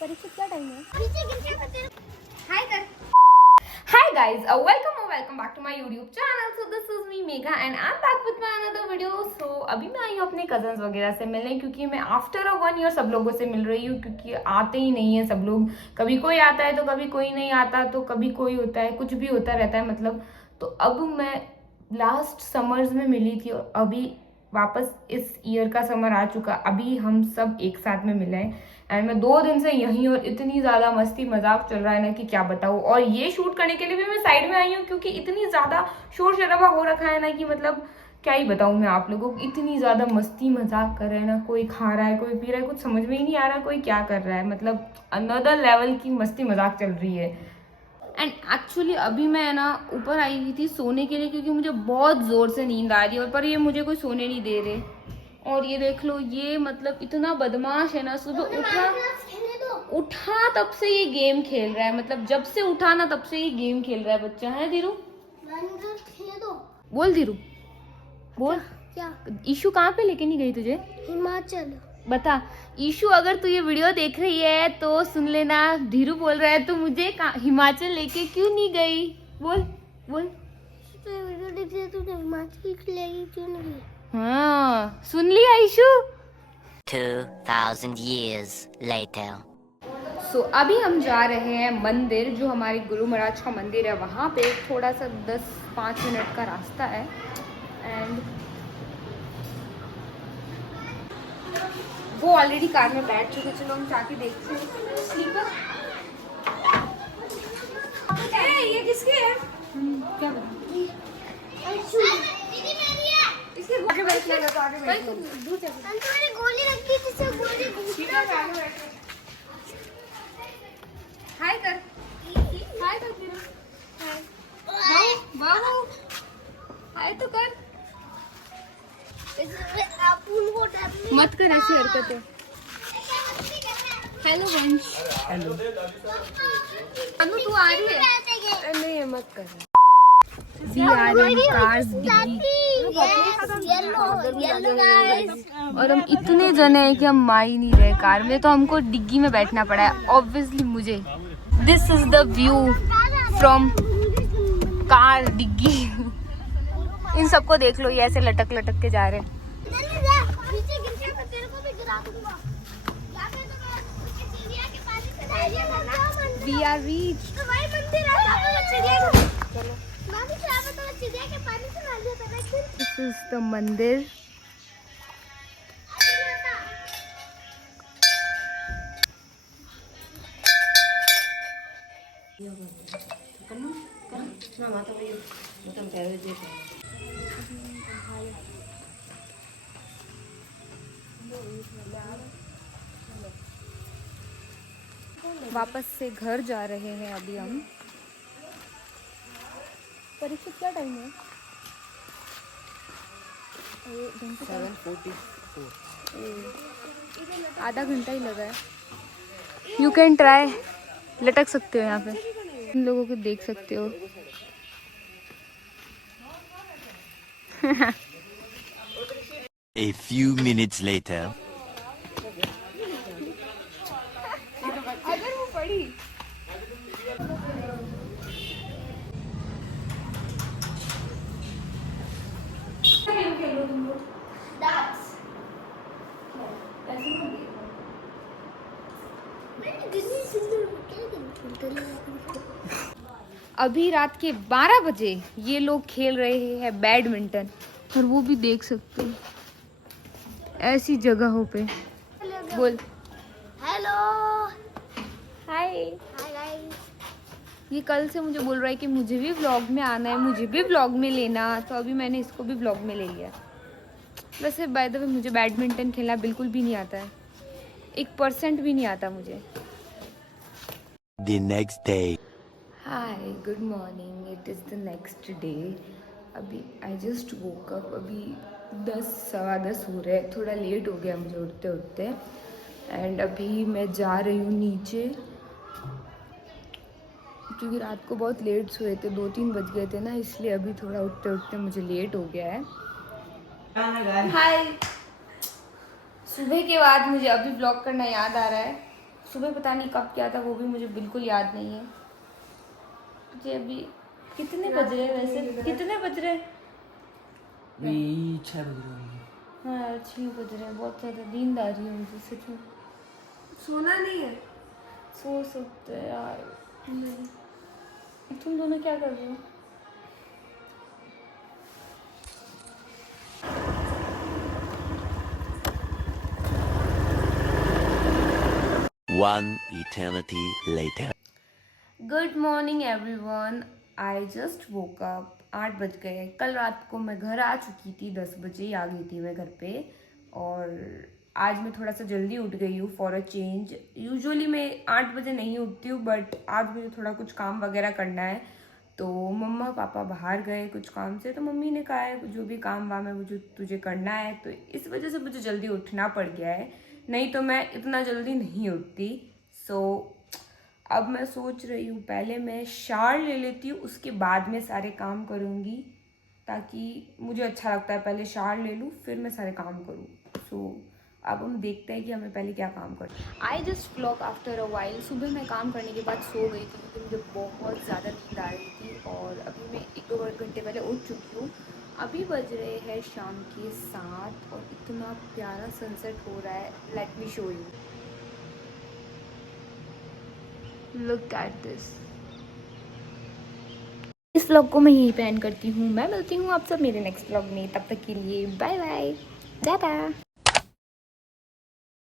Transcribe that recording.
परीक्षित क्या टाइम है? Hi guys, welcome back to my YouTube channel. So this is me Megha and I'm back with my another video. So अभी मैं आई हूँ अपने cousins वगैरह से मिलने, क्योंकि मैं आफ्टर अ 1 ईयर सब लोगों से मिल रही हूँ, क्योंकि आते ही नहीं है सब लोग। कभी कोई आता है तो कभी कोई नहीं आता, तो कभी कोई होता है, कुछ भी होता रहता है मतलब। तो अब मैं लास्ट समर्स में मिली थी और अभी वापस इस ईयर का समर आ चुका, अभी हम सब एक साथ में मिले हैं। एंड मैं 2 दिन से यहीं और इतनी ज़्यादा मस्ती मजाक चल रहा है ना कि क्या बताऊँ। और ये शूट करने के लिए भी मैं साइड में आई हूँ, क्योंकि इतनी ज़्यादा शोर शराबा हो रखा है ना कि मतलब क्या ही बताऊँ मैं आप लोगों को। इतनी ज़्यादा मस्ती मजाक कर रहे हैं ना, कोई खा रहा है कोई पी रहा है, कुछ समझ में ही नहीं आ रहा कोई क्या कर रहा है। मतलब अनदर लेवल की मस्ती मजाक चल रही है। एंड एक्चुअली अभी मैं ना ऊपर आई हुई थी सोने के लिए, क्योंकि मुझे बहुत ज़ोर से नींद आ रही है, पर ये मुझे कोई सोने नहीं दे रहे। और ये देख लो, ये मतलब इतना बदमाश है ना, सुबह उठा तब से ये गेम खेल रहा है। मतलब जब से उठा ना तब से ये गेम खेल रहा है बच्चा। है धीरू? बोल धीरू बोल। क्या? ईशू कहाँ पे लेके नहीं गई तुझे? हिमाचल। बता ईशू, अगर तू ये वीडियो देख रही है तो सुन लेना, धीरू बोल रहा है तो मुझे हिमाचल लेके क्यों नहीं गई? बोल बोल। तो वीडियो देख रही है, तूने हिमाचल लेगी क्यों नहीं? हाँ सुन लिया ईशू। 2000 years later. सो अभी हम जा रहे हैं मंदिर, जो हमारे गुरु महाराज का मंदिर है वहाँ पे। थोड़ा सा 10-5 मिनट का रास्ता है। एंड वो ऑलरेडी कार में बैठ चुके, चलो हम जाके देखते हैं। स्लीपर ये किसके है? क्या बता इसके आगे बैठ लेगा तो आगे बैठ लो। दूर चल। मैंने गोली रखी जिससे गोली हाय कर, हाय कर फिर। हाय बाबू, हाय तो कर। मत कर ऐसी हरकतें। हेलो वंश। हेलो अनु, तू आ रही है? नहीं मत कर। वी आर इन कार्स डिग्गी और हम इतने जने हैं कि हम मा ही नहीं रहे कार में, तो हमको डिग्गी में बैठना पड़ा है ऑब्वियसली मुझे। This is the view from car डिग्गी। इन सबको देख लो, ये ऐसे लटक लटक के जा रहे हैं। We are reached. This is the मंदिर। वापस से घर जा रहे हैं अभी हम। परीक्षित क्या टाइम है? 7:44। आधा घंटा ही लगा है। यू कैन ट्राई, लटक सकते हो यहाँ पे, इन लोगों को देख सकते हो। A few minutes later. अगर वो पड़ी अभी रात के 12 बजे ये लोग खेल रहे हैं बैडमिंटन, और वो भी देख सकते हो ऐसी जगहों पे। बोल हेलो हाय। Hi guys. ये कल से मुझे बोल रहा है कि मुझे भी व्लॉग में आना है, मुझे भी व्लॉग में लेना, तो अभी मैंने इसको भी व्लॉग में ले लिया। वैसे बाय द वे मुझे बैडमिंटन खेलना बिल्कुल भी नहीं आता है, 1% भी नहीं आता मुझे। The next day. Hi good morning, it is the next day. अभी आई जस्ट वोक अप, अभी 10-10:15 हो रहे हैं, थोड़ा लेट हो गया मुझे उठते उठते। एंड अभी मैं जा रही हूँ नीचे, क्योंकि रात को बहुत लेट सोए थे, 2-3 बज गए थे ना, इसलिए अभी थोड़ा उठते उठते मुझे लेट हो गया है। हाय, सुबह के बाद मुझे अभी ब्लॉग करना याद आ रहा है। सुबह पता नहीं कब क्या था, वो भी मुझे बिल्कुल याद नहीं है। मुझे अभी कितने बज रहे हैं वैसे, कितने बज रहे हैं? 6 बज रहे होंगे। हाँ यार 6 बज रहे हैं, बहुत ज़्यादा नींद आ रही है मुझे सच में। सोना नहीं है। सो सकते हैं यार। तुम दोनों क्या कर रहे हो? One eternity later. Good morning everyone, I just woke up. 8 बज गए। कल रात को मैं घर आ चुकी थी, 10 बजे ही आ गई थी मैं घर पे। और आज मैं थोड़ा सा जल्दी उठ गई हूँ फॉर अ चेंज। यूजुअली मैं 8 बजे नहीं उठती हूँ, बट आज मुझे थोड़ा कुछ काम वगैरह करना है। तो मम्मा पापा बाहर गए कुछ काम से, तो मम्मी ने कहा है जो भी काम वाम है वो जो तुझे करना है, तो इस वजह से मुझे जल्दी उठना पड़ गया है, नहीं तो मैं इतना जल्दी नहीं उठती। सो अब मैं सोच रही हूँ पहले मैं शावर ले लेती हूँ, उसके बाद में सारे काम करूँगी, ताकि मुझे अच्छा लगता है पहले शावर ले लूँ फिर मैं सारे काम करूँ। सो अब हम देखते हैं कि हमें पहले क्या काम करना है। I just vlog after a while. सुबह मैं काम करने के बाद सो गई थी क्योंकि मुझे बहुत ज़्यादा नींद आ रही थी, और अभी मैं 1-2 घंटे पहले उठ चुकी हूँ। अभी बज रहे हैं शाम के 7 और इतना प्यारा सनसेट हो रहा है। Let me show you, look at this. इस व्लॉग को मैं यहीं पे एंड करती हूँ। मैं मिलती हूँ आप सब मेरे नेक्स्ट व्लॉग में, तब तक के लिए बाय बाय, टाटा।